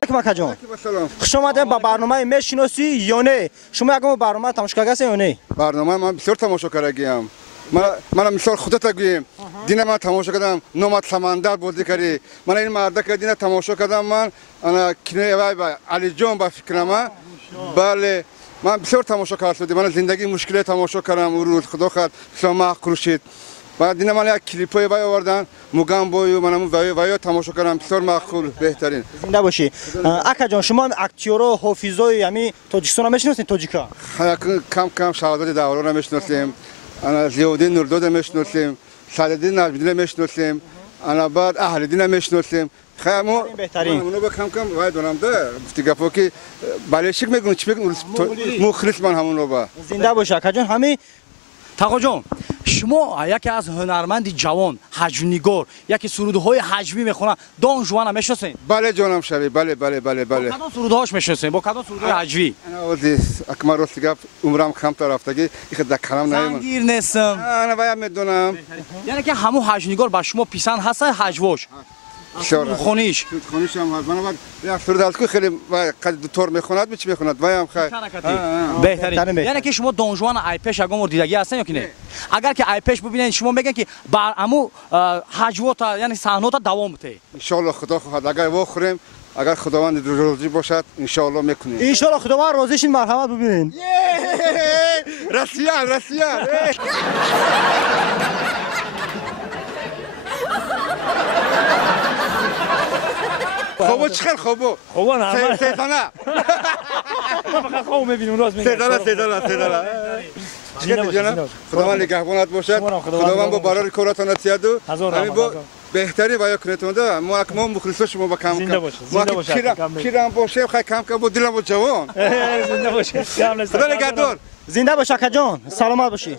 مکه جان خوش آمدید با برنامه میشناسی یا نه شما یکم برنامه تماشا کردید یا نه برنامه من بسیار تماشا کردم من مثال خودت گویم دینا من تماشا کردم نومد سمندر بازی کردی من این مرد که دینا تماشا کردم من انا کنه وای علی جان با فکرم بله من بسیار تماشا کردم من زندگی مشکل تماشا کردم اون روز خدا خد شما خورشید بعد دینا من یک کلیپای وای آوردن موگام بویو منم وای تماشا کردم بسیار معقول بهترین زنده باشی اکا جان شما اکتور و حافظای یعنی تاجیکستان میشناسید تاجیکا کم شهادت داورا رو میشناسیم انا زیودین نورداد میشناسیم سعدالدین نجمیدی میشناسیم انا بعد اهل‌الدین میشناسیم خیمو بهترین اونو با کم وای دارم ده گفتی که بالشک میگن چی میگن مخلص من همونو با زنده باش اکا جان همین تاقا جان شما یکی از هنرمند جوان حجم‌نگار یکی سرودهای حجمی میخونه دون جوان میشناسین بله جانم شبی بله کدام سرودهاش میشناسین با کدام سرودهای حجمی انا ودی اکمال راست گفت عمرم کم تا رفتگی یک دکرم نیم زنگیر نیستم انا باید میدونم یعنی که همون حجم‌نگار با شما پیسان هست حجواش خونیش هم هست من بعد یک سرود از که خیلی قد دکتر میخوند چی میخوند وایم خیر بهترین یعنی که شما دون جوان آیپش اگه دیدگی هستن یا که نه اگر که آیپش ببینید شما میگن که با امو حجوات یعنی صحنات دوام بده ان شاء الله خدا خواهد اگر بخوریم اگر خداوند راضی باشد ان شاء الله میکنیم ان شاء الله خداوند راضیشین مرحمت ببینین رسیان خوبو چخل خوبو نه سیدانه فقط خوب میبینیم راست میگم سیدانه خداوند نگهبانت باشد خداوند با برای کاراتان اتیاد و همین با بهتری باید کنید ما مخلص شما با کم کیرم باشه خیلی کم با دلم با جوان زنده باشه زنده باش اکا جان سلامت باشی